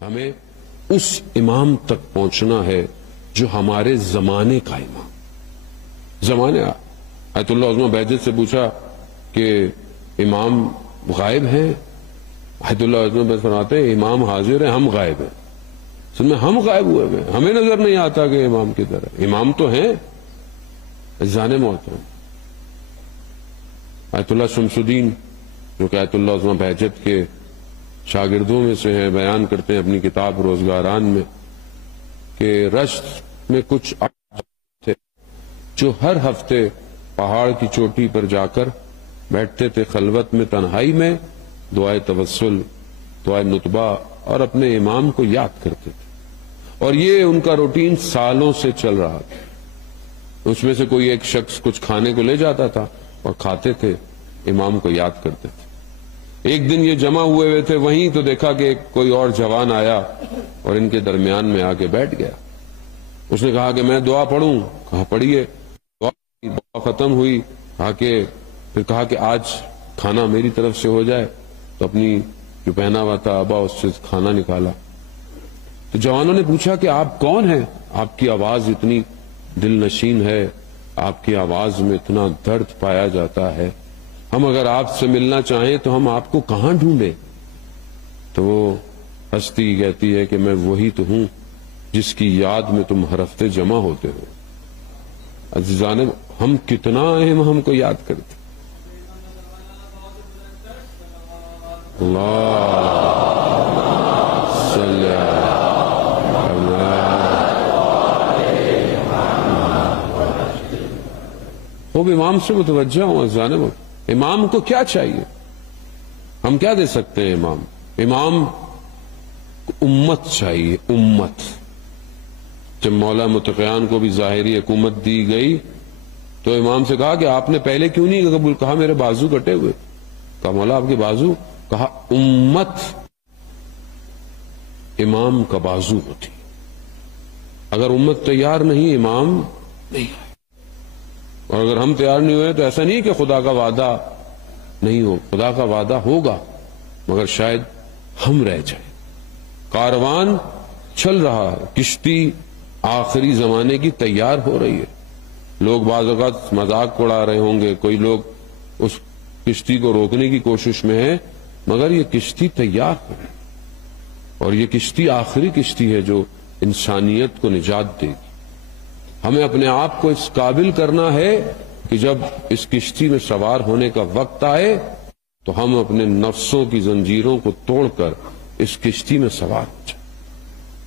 ہمیں اس امام تک پہنچنا ہے جو ہمارے زمانے کا امام. زمانے آیت اللہ عظمہ بہجت سے پوچھا کہ امام غائب ہیں؟ آیت اللہ عظمہ بہجت فرماتے ہیں امام حاضر ہیں، ہم غائب ہیں. سن میں ہم غائب ہوئے ہیں، ہمیں نظر نہیں آتا کہ امام کی طرح. امام تو ہیں. عزیزان محترم، آیت اللہ شمس الدین جو کہ آیت اللہ عظمہ بہجت کے شاگردوں میں سے ہیں، بیان کرتے ہیں اپنی کتاب روزگاران میں کہ رشت میں کچھ تھے جو ہر ہفتے پہاڑ کی چوٹی پر جا کر بیٹھتے تھے خلوت میں، تنہائی میں، دعائے توسل، دعائے نتبہ اور اپنے امام کو یاد کرتے تھے. اور یہ ان کا روٹین سالوں سے چل رہا تھا. اس میں سے کوئی ایک شخص کچھ کھانے کو لے جاتا تھا اور کھاتے تھے، امام کو یاد کرتے تھے. ایک دن یہ جمع ہوئے تھے وہیں، تو دیکھا کہ کوئی اور جوان آیا اور ان کے درمیان میں آ کے بیٹھ گیا. اس نے کہا کہ میں دعا پڑھوں. کہا پڑھیے. دعا ختم ہوئی. کہا کہ آج کھانا میری طرف سے ہو جائے. تو اپنی جو پہنا ہوا تھا ابا اس سے کھانا نکالا. تو جوانوں نے پوچھا کہ آپ کون ہیں؟ آپ کی آواز اتنی دل نشین ہے، آپ کی آواز میں اتنا درد پایا جاتا ہے، ہم اگر آپ سے ملنا چاہیں تو ہم آپ کو کہاں ڈھونڈیں؟ تو وہ ہستی کہتی ہے کہ میں وہی تو ہوں جس کی یاد میں تم ہر ہفتے جمع ہوتے ہو. عزیزان، ہم کتنا اہم ہم کو یاد کرتے. اللہ صلی خوب امام سے متوجہ ہوں. عزیزان، امام کو کیا چاہیے؟ ہم کیا دے سکتے ہیں امام؟ امام کو امت چاہیے، امت. جب مولا متقیان کو بھی ظاہری حکومت دی گئی تو امام سے کہا کہ آپ نے پہلے کیوں نہیں قبول؟ کہا میرے بازو کٹے ہوئے. کہا مولا آپ کے بازو؟ کہا امت امام کا بازو ہوتی. اگر امت تیار نہیں، امام نہیں آئے. اور اگر ہم تیار نہیں ہوئے تو ایسا نہیں کہ خدا کا وعدہ نہیں ہو، خدا کا وعدہ ہوگا مگر شاید ہم رہ جائیں. کاروان چل رہا ہے، کشتی آخری زمانے کی تیار ہو رہی ہے. لوگ بعض اوقات مذاق اڑا رہے ہوں گے، کوئی لوگ اس کشتی کو روکنے کی کوشش میں ہے، مگر یہ کشتی تیار ہو رہی ہے. اور یہ کشتی آخری کشتی ہے جو انسانیت کو نجات دے گی. ہمیں اپنے آپ کو اس قابل کرنا ہے کہ جب اس کشتی میں سوار ہونے کا وقت آئے تو ہم اپنے نفسوں کی زنجیروں کو توڑ کر اس کشتی میں سوار ہو جائیں.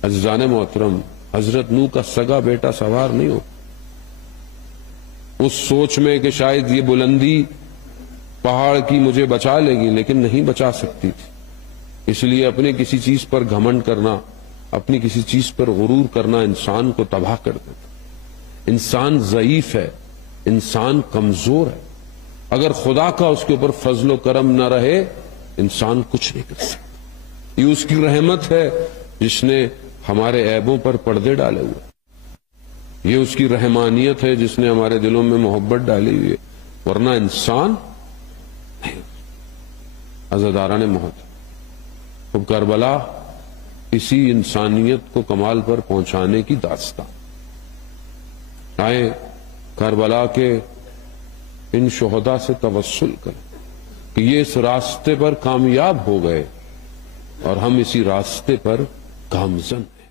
عزیزان محترم، حضرت نوح کا سگا بیٹا سوار نہیں ہو اس سوچ میں کہ شاید یہ بلندی پہاڑ کی مجھے بچا لے گی، لیکن نہیں بچا سکتی تھی. اس لیے اپنے کسی چیز پر گھمنڈ کرنا، اپنی کسی چیز پر غرور کرنا انسان کو تباہ کر دیتا. انسان ضعیف ہے، انسان کمزور ہے. اگر خدا کا اس کے اوپر فضل و کرم نہ رہے انسان کچھ نہیں کر سکتا. یہ اس کی رحمت ہے جس نے ہمارے عیبوں پر پردے ڈالے ہوئے. یہ اس کی رحمانیت ہے جس نے ہمارے دلوں میں محبت ڈالی ہوئی ہے، ورنہ انسان نہیں. عزاداران محبت، اب کربلا اسی انسانیت کو کمال پر پہنچانے کی داستان. آئے کربلا کے ان شہداء سے توسل کریں کہ یہ اس راستے پر کامیاب ہو گئے اور ہم اسی راستے پر گامزن ہیں.